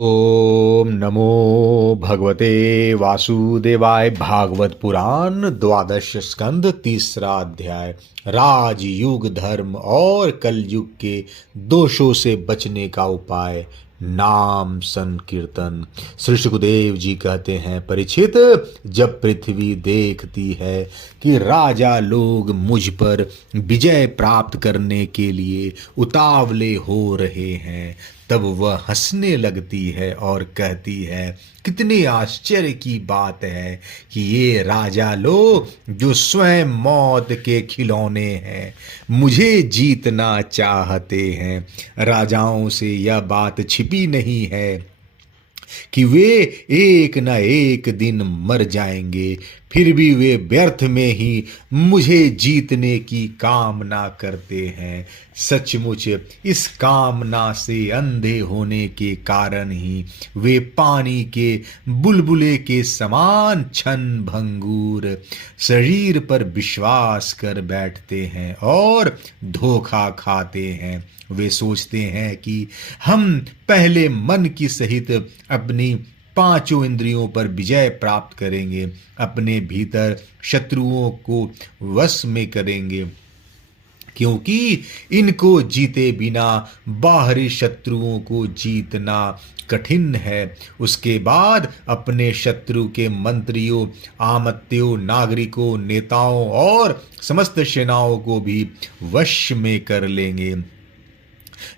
ओम नमो भगवते वासुदेवाय। भागवत पुराण द्वादश स्कंद तीसरा अध्याय। राजयुग धर्म और कलयुग के दोषों से बचने का उपाय। नाम संकीर्तन। श्री सुखदेव जी कहते हैं, परीक्षित, जब पृथ्वी देखती है कि राजा लोग मुझ पर विजय प्राप्त करने के लिए उतावले हो रहे हैं, तब वह हंसने लगती है और कहती है, कितने आश्चर्य की बात है कि ये राजा लोग जो स्वयं मौत के खिलौने हैं, मुझे जीतना चाहते हैं। राजाओं से यह बात छिपी नहीं है कि वे एक न एक दिन मर जाएंगे, फिर भी वे व्यर्थ में ही मुझे जीतने की कामना करते हैं। सचमुच इस कामना से अंधे होने के कारण ही वे पानी के बुलबुले के समान क्षण भंगुर शरीर पर विश्वास कर बैठते हैं और धोखा खाते हैं। वे सोचते हैं कि हम पहले मन की सहित अपनी पांचों इंद्रियों पर विजय प्राप्त करेंगे, अपने भीतर शत्रुओं को वश में करेंगे, क्योंकि इनको जीते बिना बाहरी शत्रुओं को जीतना कठिन है। उसके बाद अपने शत्रु के मंत्रियों, आमत्यों, नागरिकों, नेताओं और समस्त सेनाओं को भी वश में कर लेंगे।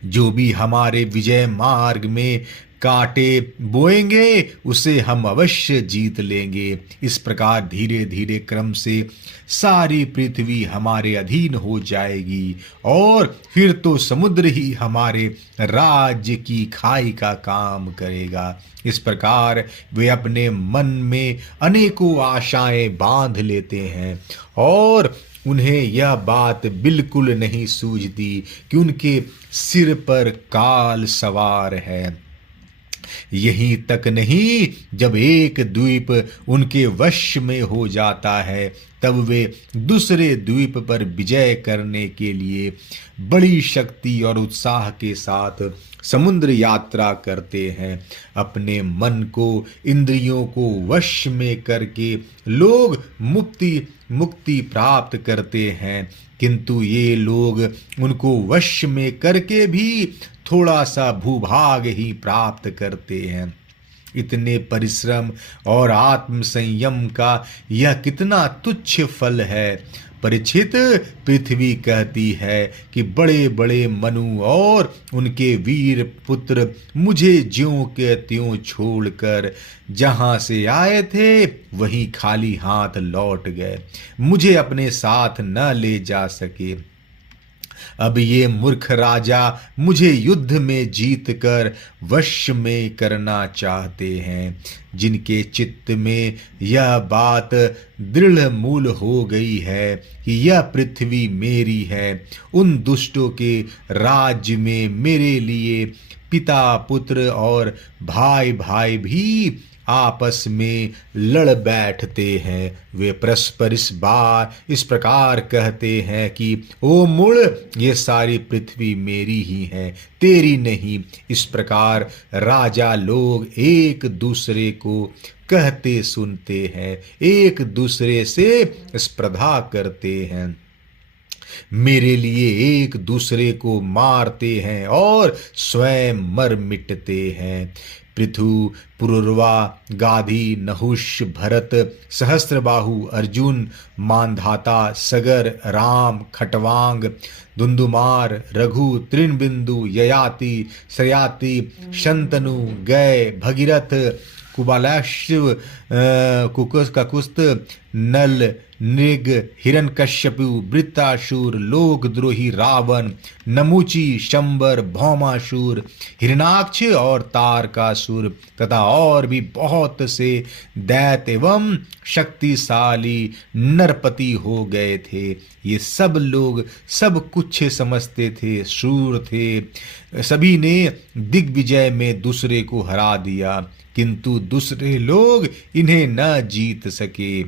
जो भी हमारे विजय मार्ग में कांटे बोएंगे उसे हम अवश्य जीत लेंगे। इस प्रकार धीरे धीरे क्रम से सारी पृथ्वी हमारे अधीन हो जाएगी और फिर तो समुद्र ही हमारे राज्य की खाई का काम करेगा। इस प्रकार वे अपने मन में अनेकों आशाएं बांध लेते हैं और उन्हें यह बात बिल्कुल नहीं सूझती कि उनके सिर पर काल सवार है। यहीं तक नहीं, जब एक द्वीप उनके वश में हो जाता है, तब वे दूसरे द्वीप पर विजय करने के लिए बड़ी शक्ति और उत्साह के साथ समुद्र यात्रा करते हैं। अपने मन को, इंद्रियों को वश में करके लोग मुक्ति प्राप्त करते हैं, किंतु ये लोग उनको वश में करके भी थोड़ा सा भूभाग ही प्राप्त करते हैं। इतने परिश्रम और आत्म संयम का यह कितना तुच्छ फल है। परीक्षित, पृथ्वी कहती है कि बड़े बड़े मनु और उनके वीर पुत्र मुझे ज्यों के त्यों छोड़कर जहां से आए थे वहीं खाली हाथ लौट गए, मुझे अपने साथ न ले जा सके। अब ये मूर्ख राजा मुझे युद्ध में जीत कर वश में करना चाहते हैं। जिनके चित्त में यह बात दृढ़ मूल हो गई है कि यह पृथ्वी मेरी है, उन दुष्टों के राज्य में मेरे लिए पिता पुत्र और भाई भाई भी आपस में लड़ बैठते हैं। वे परस्पर इस प्रकार कहते हैं कि ओ मूढ़, ये सारी पृथ्वी मेरी ही है, तेरी नहीं। इस प्रकार राजा लोग एक दूसरे को कहते सुनते हैं, एक दूसरे से स्पर्धा करते हैं, मेरे लिए एक दूसरे को मारते हैं और स्वयं मर मिटते हैं। पृथु, पुरुरवा, गाधी, नहुष, भरत, सहस्त्रबाहु, अर्जुन, मानधाता, सगर, राम, खटवांग, दुंदुमार, रघु, तृणबिंदु, ययाति, श्रयाति, शंतनु, गय, भगीरथ, कुबालाश्व, ककुस्त, नल, नृग, हिरण्यकश्यपु, वृत्तासुर, लोकद्रोही रावण, नमुची, शंबर, भौमासुर, हिरणाक्ष और तारकासुर तथा और भी बहुत से दैत्य एवं शक्तिशाली नरपति हो गए थे। ये सब लोग सब कुछ समझते थे, शूर थे। सभी ने दिग्विजय में दूसरे को हरा दिया, किंतु दूसरे लोग इन्हें न जीत सके।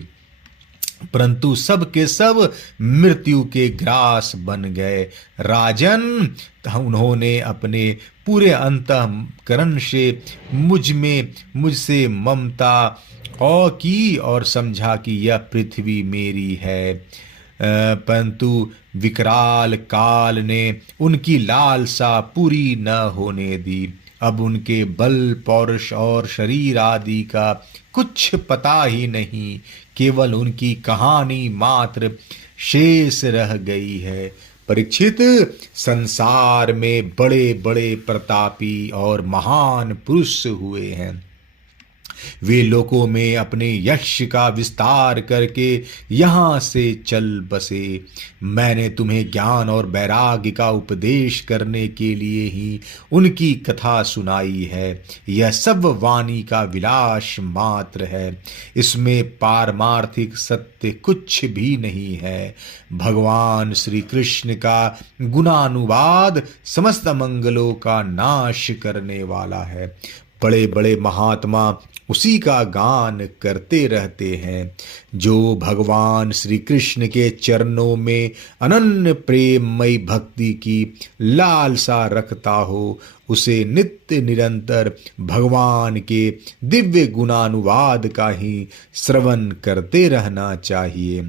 परंतु सब के सब मृत्यु के ग्रास बन गए। राजन, उन्होंने अपने पूरे अंतःकरण से मुझसे ममता और की और समझा कि यह पृथ्वी मेरी है। परंतु विकराल काल ने उनकी लालसा पूरी न होने दी। अब उनके बल, पौरुष और शरीर आदि का कुछ पता ही नहीं, केवल उनकी कहानी मात्र शेष रह गई है। परीक्षित, संसार में बड़े बड़े प्रतापी और महान पुरुष हुए हैं। वे लोकों में अपने यश का विस्तार करके यहाँ से चल बसे। मैंने तुम्हें ज्ञान और वैराग्य का उपदेश करने के लिए ही उनकी कथा सुनाई है। यह सब वाणी का विलास मात्र है, इसमें पारमार्थिक सत्य कुछ भी नहीं है। भगवान श्री कृष्ण का गुणानुवाद समस्त मंगलों का नाश करने वाला है। बड़े बड़े महात्मा उसी का गान करते रहते हैं। जो भगवान श्री कृष्ण के चरणों में अनन्य प्रेममयी भक्ति की लालसा रखता हो, उसे नित्य निरंतर भगवान के दिव्य गुणानुवाद का ही श्रवण करते रहना चाहिए।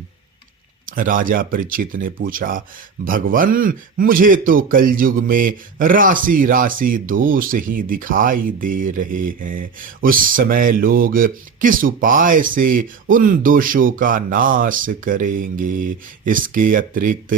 राजा परीक्षित ने पूछा, भगवन, मुझे तो कलयुग में राशि राशि दोष ही दिखाई दे रहे हैं। उस समय लोग किस उपाय से उन दोषों का नाश करेंगे? इसके अतिरिक्त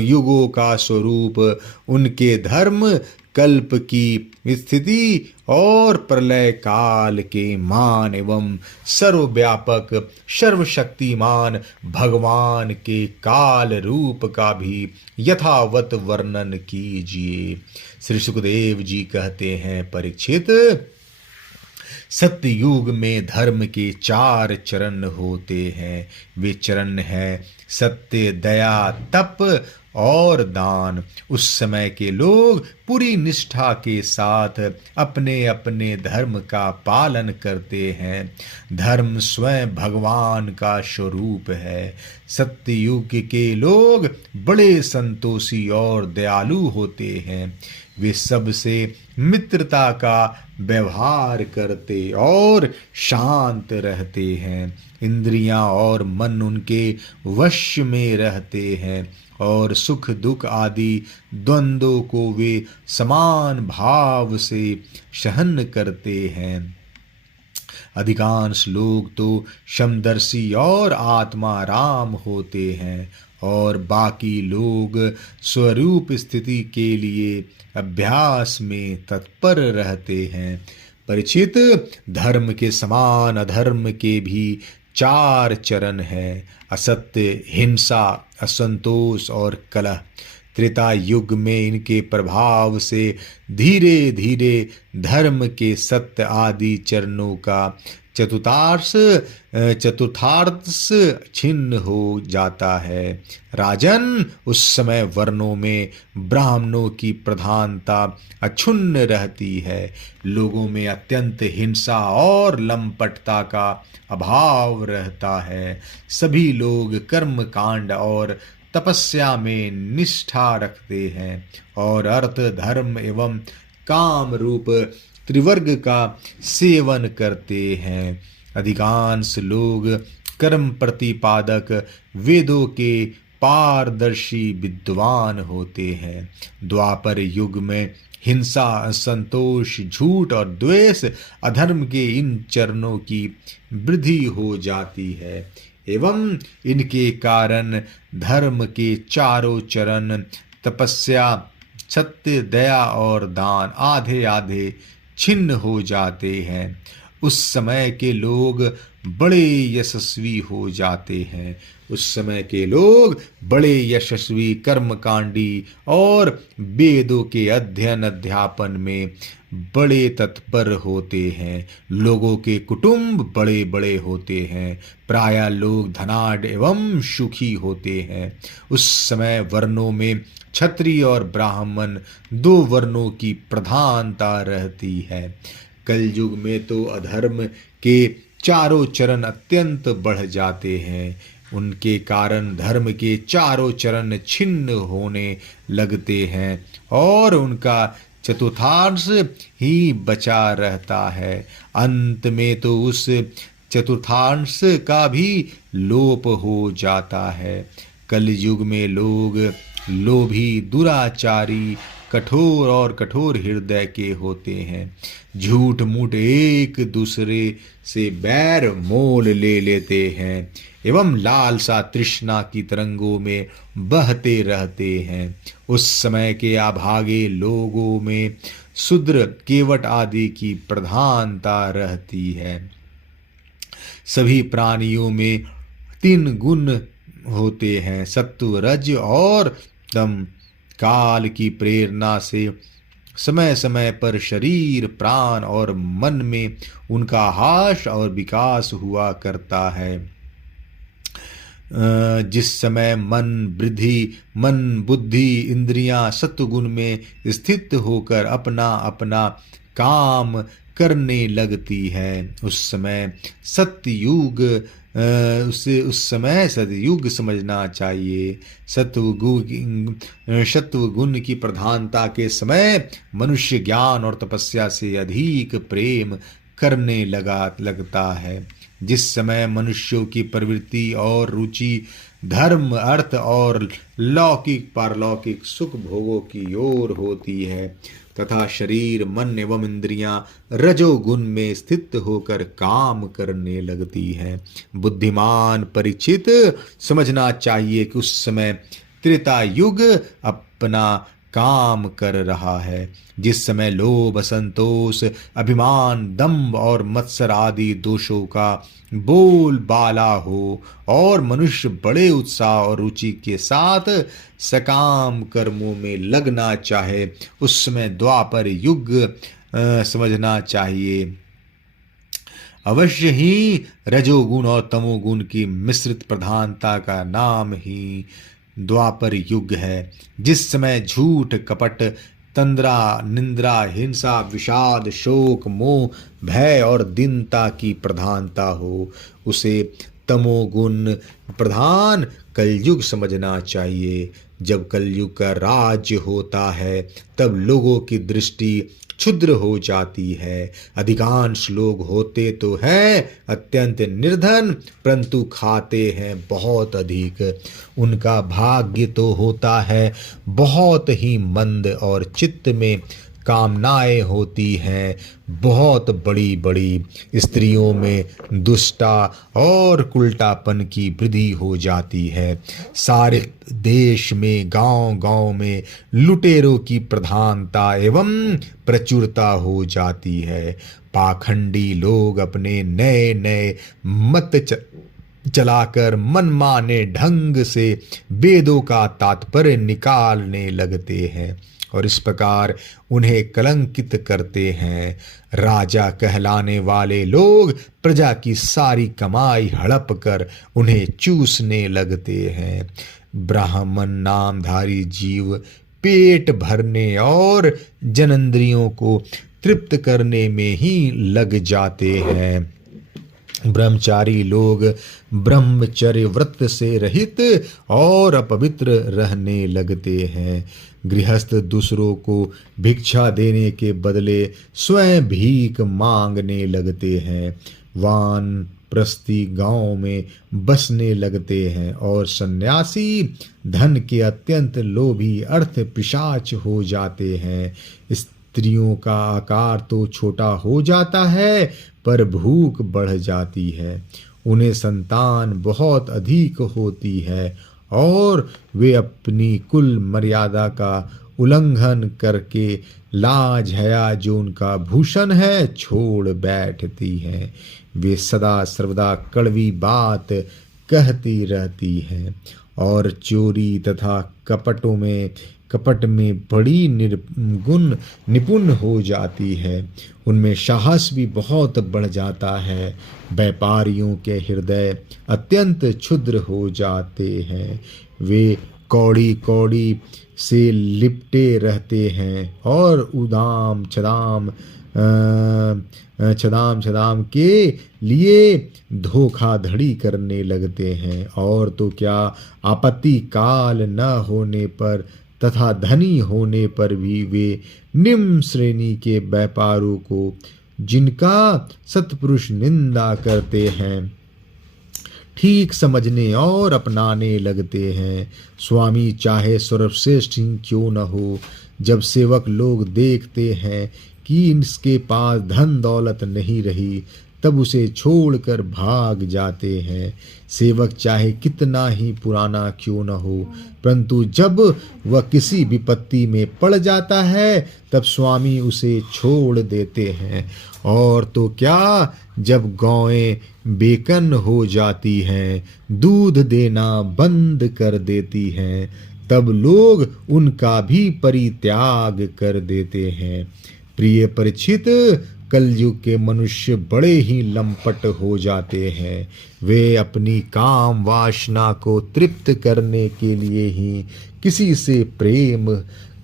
युगों का स्वरूप, उनके धर्म, कल्प की स्थिति और प्रलय काल के मान एवं सर्वव्यापक सर्वशक्तिमान भगवान के काल रूप का भी यथावत वर्णन कीजिए। श्री सुखदेव जी कहते हैं, परीक्षित, सत्य युग में धर्म के 4 चरण होते हैं। वे चरण हैं सत्य, दया, तप और दान। उस समय के लोग पूरी निष्ठा के साथ अपने अपने धर्म का पालन करते हैं। धर्म स्वयं भगवान का स्वरूप है। सत्य युग के लोग बड़े संतोषी और दयालु होते हैं। वे सबसे मित्रता का व्यवहार करते और शांत रहते हैं। इंद्रियां और मन उनके वश में रहते हैं और सुख दुख आदि द्वंद्वों को वे समान भाव से सहन करते हैं। अधिकांश लोग तो समदर्शी और आत्मा राम होते हैं और बाकी लोग स्वरूप स्थिति के लिए अभ्यास में तत्पर रहते हैं। परीक्षित, धर्म के समान अधर्म के भी 4 चरण हैं, असत्य, हिंसा, असंतोष और कलह। त्रेता युग में इनके प्रभाव से धीरे धीरे धर्म के सत्य आदि चरणों का चतुर्थांश छिन्न हो जाता है। राजन, उस समय वर्णों में ब्राह्मणों की प्रधानता अक्षुण्ण रहती है। लोगों में अत्यंत हिंसा और लंपटता का अभाव रहता है। सभी लोग कर्म कांड और तपस्या में निष्ठा रखते हैं और अर्थ, धर्म एवं काम रूप त्रिवर्ग का सेवन करते हैं। अधिकांश लोग कर्म प्रतिपादक वेदों के पारदर्शी विद्वान होते हैं। द्वापर युग में हिंसा, असंतोष, झूठ और द्वेष, अधर्म के इन चरणों की वृद्धि हो जाती है एवं इनके कारण धर्म के 4 चरण तपस्या, सत्य, दया और दान आधे आधे छिन्न हो जाते हैं। उस समय के लोग बड़े यशस्वी हो जाते हैं। उस समय के लोग बड़े यशस्वी, कर्मकांडी और वेदों के अध्ययन अध्यापन में बड़े तत्पर होते हैं। लोगों के कुटुंब बड़े बड़े होते हैं। प्रायः लोग धनाढ्य एवं सुखी होते हैं। उस समय वर्णों में क्षत्रिय और ब्राह्मण 2 वर्णों की प्रधानता रहती है। कलयुग में तो अधर्म के चारों चरण अत्यंत बढ़ जाते हैं। उनके कारण धर्म के चारों चरण छिन्न होने लगते हैं और उनका चतुर्थांश ही बचा रहता है। अंत में तो उस चतुर्थांश का भी लोप हो जाता है। कलयुग में लोग लोभी, दुराचारी, कठोर और कठोर हृदय के होते हैं। झूठ मूठ एक दूसरे से बैर मोल ले लेते हैं एवं लालसा तृष्णा की तरंगों में बहते रहते हैं। उस समय के अभागे लोगों में शूद्र, केवट आदि की प्रधानता रहती है। सभी प्राणियों में 3 गुण होते हैं, सत्व, रज और तम। काल की प्रेरणा से समय समय पर शरीर, प्राण और मन में उनका हास और विकास हुआ करता है। जिस समय मन बुद्धि इंद्रियां सत्वगुण में स्थित होकर अपना अपना काम करने लगती है, उस समय सतयुग समझना चाहिए। सत्वगुण की प्रधानता के समय मनुष्य ज्ञान और तपस्या से अधिक प्रेम करने लगता है। जिस समय मनुष्यों की प्रवृत्ति और रुचि धर्म, अर्थ और लौकिक पारलौकिक सुख भोगों की ओर होती है तथा शरीर, मन एवं इंद्रियां रजोगुण में स्थित होकर काम करने लगती हैं, बुद्धिमान परीक्षित समझना चाहिए कि उस समय त्रेता युग अपना काम कर रहा है। जिस समय लोभ, असंतोष, अभिमान, दंभ और मत्सर आदि दोषों का बोलबाला हो और मनुष्य बड़े उत्साह और रुचि के साथ सकाम कर्मों में लगना चाहे, उस समय द्वापर युग समझना चाहिए। अवश्य ही रजोगुण और तमोगुण की मिश्रित प्रधानता का नाम ही द्वापर युग है। जिस समय झूठ, कपट, तंद्रा, निंद्रा, हिंसा, विषाद, शोक, मोह, भय और दीनता की प्रधानता हो, उसे तमोगुण प्रधान कलयुग समझना चाहिए। जब कलयुग का राज्य होता है तब लोगों की दृष्टि क्षुद्र हो जाती है। अधिकांश लोग होते तो हैं अत्यंत निर्धन, परंतु खाते हैं बहुत अधिक। उनका भाग्य तो होता है बहुत ही मंद और चित्त में कामनाएं होती हैं बहुत बड़ी बड़ी। स्त्रियों में दुष्टा और कुलटापन की वृद्धि हो जाती है। सारे देश में गांव गांव में लुटेरों की प्रधानता एवं प्रचुरता हो जाती है। पाखंडी लोग अपने नए नए मत चलाकर मनमाने ढंग से वेदों का तात्पर्य निकालने लगते हैं और इस प्रकार उन्हें कलंकित करते हैं। राजा कहलाने वाले लोग प्रजा की सारी कमाई हड़प कर उन्हें चूसने लगते हैं। ब्राह्मण नामधारी जीव पेट भरने और जननेंद्रियों को तृप्त करने में ही लग जाते हैं। ब्रह्मचारी लोग ब्रह्मचर्य व्रत से रहित और अपवित्र रहने लगते हैं। गृहस्थ दूसरों को भिक्षा देने के बदले स्वयं भीख मांगने लगते हैं। वानप्रस्थी गांव में बसने लगते हैं और सन्यासी धन के अत्यंत लोभी अर्थ पिशाच हो जाते हैं। स्त्रियों का आकार तो छोटा हो जाता है पर भूख बढ़ जाती है। उन्हें संतान बहुत अधिक होती है और वे अपनी कुल मर्यादा का उल्लंघन करके लाज हया जो उनका भूषण है छोड़ बैठती हैं। वे सदा सर्वदा कड़वी बात कहती रहती हैं और चोरी तथा कपट में बड़ी निपुण हो जाती है। उनमें साहस भी बहुत बढ़ जाता है। व्यापारियों के हृदय अत्यंत क्षुद्र हो जाते हैं। वे कौड़ी कौड़ी से लिपटे रहते हैं और उदाम छदाम छदाम छदाम के लिए धोखाधड़ी करने लगते हैं। और तो क्या, आपत्ति काल न होने पर तथा धनी होने पर भी वे निम्न श्रेणी के व्यापारों को, जिनका सत्पुरुष निंदा करते हैं, ठीक समझने और अपनाने लगते हैं। स्वामी चाहे सर्वश्रेष्ठ ही क्यों न हो, जब सेवक लोग देखते हैं कि इसके पास धन दौलत नहीं रही, तब उसे छोड़कर भाग जाते हैं। सेवक चाहे कितना ही पुराना क्यों न हो, परंतु जब वह किसी विपत्ति में पड़ जाता है तब स्वामी उसे छोड़ देते हैं। और तो क्या, जब गौएं बेकन हो जाती हैं, दूध देना बंद कर देती हैं, तब लोग उनका भी परित्याग कर देते हैं। प्रिय परीक्षित, कलयुग के मनुष्य बड़े ही लंपट हो जाते हैं। वे अपनी काम वासना को तृप्त करने के लिए ही किसी से प्रेम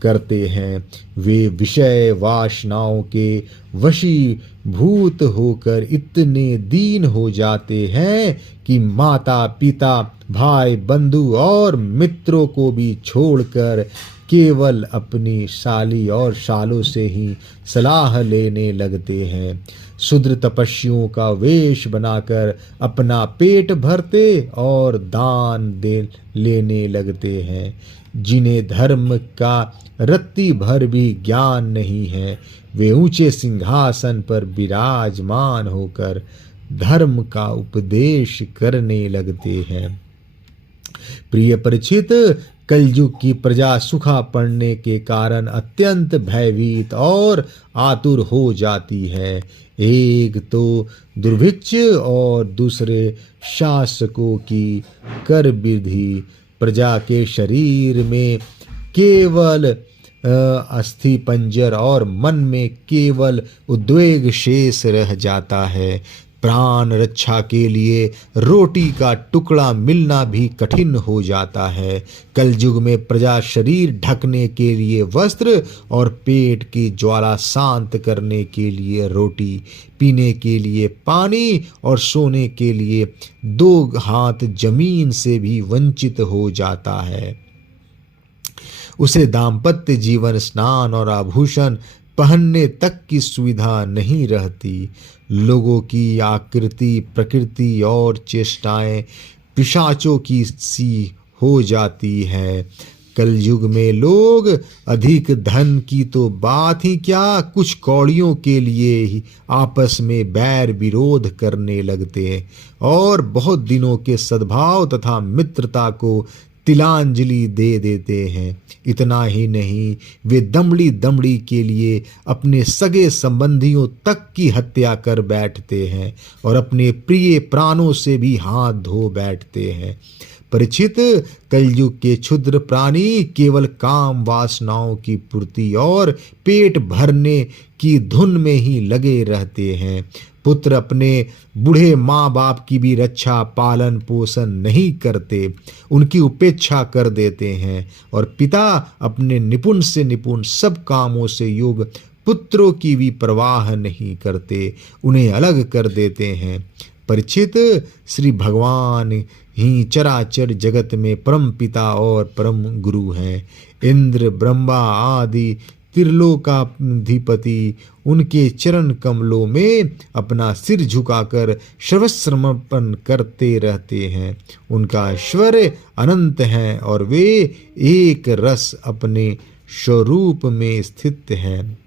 करते हैं। वे विषय वासनाओं के वशीभूत होकर इतने दीन हो जाते हैं कि माता पिता, भाई बंधु और मित्रों को भी छोड़कर केवल अपनी साली और सालों से ही सलाह लेने लगते हैं। शूद्र तपस्वियों का वेश बनाकर अपना पेट भरते और दान दे लेने लगते हैं। जिन्हें धर्म का रत्ती भर भी ज्ञान नहीं है, वे ऊंचे सिंहासन पर विराजमान होकर धर्म का उपदेश करने लगते हैं। प्रिय परीक्षित, कलयुग की प्रजा सूखा पड़ने के कारण अत्यंत भयभीत और आतुर हो जाती है। एक तो दुर्भिक्ष और दूसरे शासकों की कर विधि। प्रजा के शरीर में केवल अस्थि पंजर और मन में केवल उद्वेग शेष रह जाता है। प्राण रक्षा के लिए रोटी का टुकड़ा मिलना भी कठिन हो जाता है। कलयुग में प्रजा शरीर ढकने के लिए वस्त्र और पेट की ज्वाला शांत करने के लिए रोटी, पीने के लिए पानी और सोने के लिए 2 हाथ जमीन से भी वंचित हो जाता है। उसे दाम्पत्य जीवन, स्नान और आभूषण पहनने तक की सुविधा नहीं रहती। लोगों की आकृति, प्रकृति और चेष्टाएं पिशाचों की सी हो जाती है। कलयुग में लोग अधिक धन की तो बात ही क्या, कुछ कौड़ियों के लिए ही आपस में बैर विरोध करने लगते हैं और बहुत दिनों के सद्भाव तथा मित्रता को तिलांजलि दे देते हैं। इतना ही नहीं, वे दमड़ी दमड़ी के लिए अपने सगे संबंधियों तक की हत्या कर बैठते हैं और अपने प्रिय प्राणों से भी हाथ धो बैठते हैं। परीक्षित, कलयुग के क्षुद्र प्राणी केवल काम वासनाओं की पूर्ति और पेट भरने की धुन में ही लगे रहते हैं। पुत्र अपने बूढ़े माँ बाप की भी रक्षा पालन पोषण नहीं करते, उनकी उपेक्षा कर देते हैं। और पिता अपने निपुण से निपुण सब कामों से युक्त पुत्रों की भी परवाह नहीं करते, उन्हें अलग कर देते हैं। परीक्षित, श्री भगवान ही चराचर जगत में परम पिता और परम गुरु हैं। इंद्र, ब्रह्मा आदि त्रिलोकाधिपति उनके चरण कमलों में अपना सिर झुकाकर सर्वसमर्पण करते रहते हैं। उनका ऐश्वर्य अनंत है और वे एक रस अपने स्वरूप में स्थित हैं।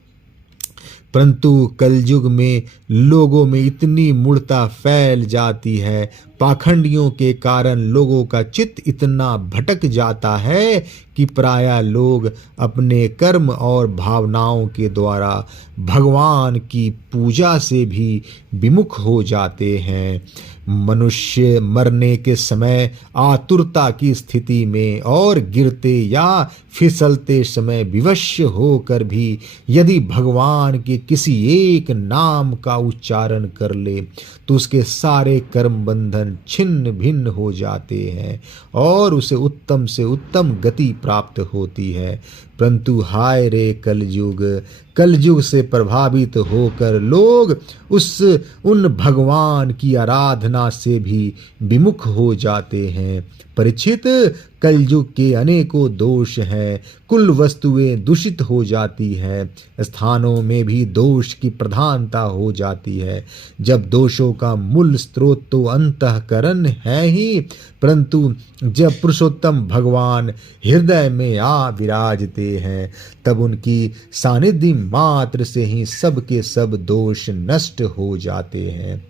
परंतु कलयुग में लोगों में इतनी मूढ़ता फैल जाती है, पाखंडियों के कारण लोगों का चित्त इतना भटक जाता है कि प्रायः लोग अपने कर्म और भावनाओं के द्वारा भगवान की पूजा से भी विमुख हो जाते हैं। मनुष्य मरने के समय आतुरता की स्थिति में और गिरते या फिसलते समय विवश होकर भी यदि भगवान के किसी एक नाम का उच्चारण कर ले तो उसके सारे कर्म बंधन छिन्न भिन्न हो जाते हैं और उसे उत्तम से उत्तम गति प्राप्त होती है। परंतु हाय रे कलयुग, कलयुग से प्रभावित होकर लोग उन भगवान की आराधना से भी विमुख हो जाते हैं। परीक्षित, कलयुग के अनेकों दोष हैं। कुल वस्तुएं दूषित हो जाती है, स्थानों में भी दोष की प्रधानता हो जाती है। जब दोषों का मूल स्रोत तो अंतःकरण है ही, परंतु जब पुरुषोत्तम भगवान हृदय में आ विराजते हैं, तब उनकी सानिध्य मात्र से ही सब के सब दोष नष्ट हो जाते हैं।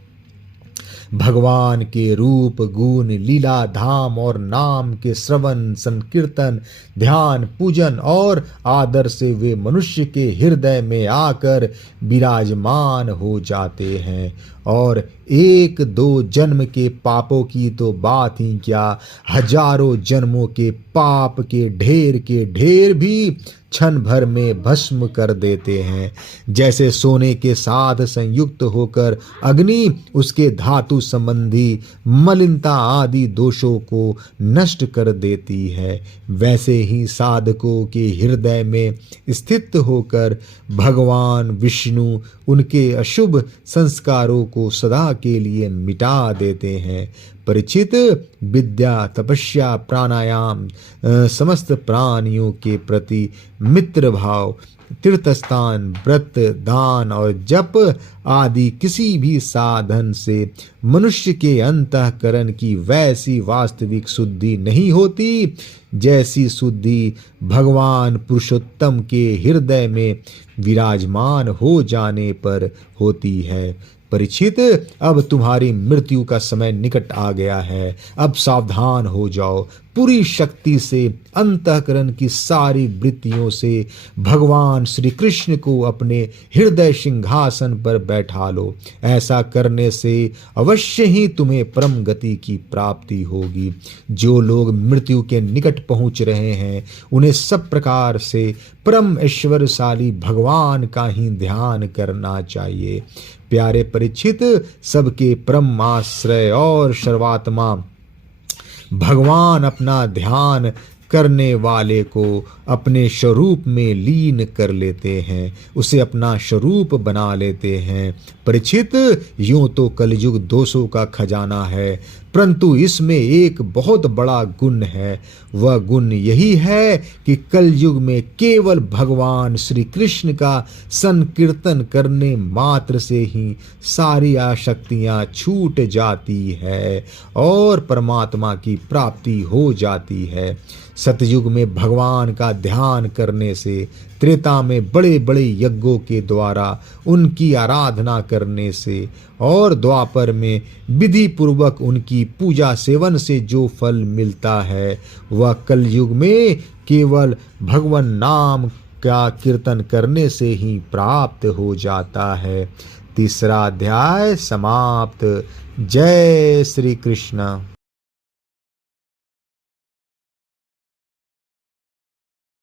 भगवान के रूप, गुण, लीला, धाम और नाम के श्रवण, संकीर्तन, ध्यान, पूजन और आदर से वे मनुष्य के हृदय में आकर विराजमान हो जाते हैं। और एक दो जन्म के पापों की तो बात ही क्या, हजारों जन्मों के पाप के ढेर भी क्षण भर में भस्म कर देते हैं। जैसे सोने के साथ संयुक्त होकर अग्नि उसके धातु संबंधी मलिनता आदि दोषों को नष्ट कर देती है, वैसे ही साधकों के हृदय में स्थित होकर भगवान विष्णु उनके अशुभ संस्कारों को सदा के लिए मिटा देते हैं। परीक्षित, विद्या, तपस्या, प्राणायाम, समस्त प्राणियों के प्रति मित्र भाव, तीर्थस्थान, व्रत, दान और जप आदि किसी भी साधन से मनुष्य के अंतःकरण की वैसी वास्तविक शुद्धि नहीं होती जैसी शुद्धि भगवान पुरुषोत्तम के हृदय में विराजमान हो जाने पर होती है। परीक्षित, अब तुम्हारी मृत्यु का समय निकट आ गया है। अब सावधान हो जाओ, पूरी शक्ति से अंतःकरण की सारी वृत्तियों से भगवान श्री कृष्ण को अपने हृदय सिंहासन पर बैठा लो। ऐसा करने से अवश्य ही तुम्हें परम गति की प्राप्ति होगी। जो लोग मृत्यु के निकट पहुंच रहे हैं, उन्हें सब प्रकार से परम ऐश्वर्यशाली भगवान का ही ध्यान करना चाहिए। प्यारे परीक्षित, सबके परम आश्रय और सर्वात्मा भगवान अपना ध्यान करने वाले को अपने स्वरूप में लीन कर लेते हैं, उसे अपना स्वरूप बना लेते हैं। परीक्षित, यूं तो कलयुग दोषों का खजाना है, परंतु इसमें एक बहुत बड़ा गुण है। वह गुण यही है कि कलयुग में केवल भगवान श्री कृष्ण का संकीर्तन करने मात्र से ही सारी आसक्तियां छूट जाती है और परमात्मा की प्राप्ति हो जाती है। सतयुग में भगवान का ध्यान करने से, त्रेता में बड़े बड़े यज्ञों के द्वारा उनकी आराधना करने से और द्वापर में विधि पूर्वक उनकी पूजा सेवन से जो फल मिलता है, वह कलयुग में केवल भगवान नाम का कीर्तन करने से ही प्राप्त हो जाता है। तीसरा अध्याय समाप्त। जय श्री कृष्ण।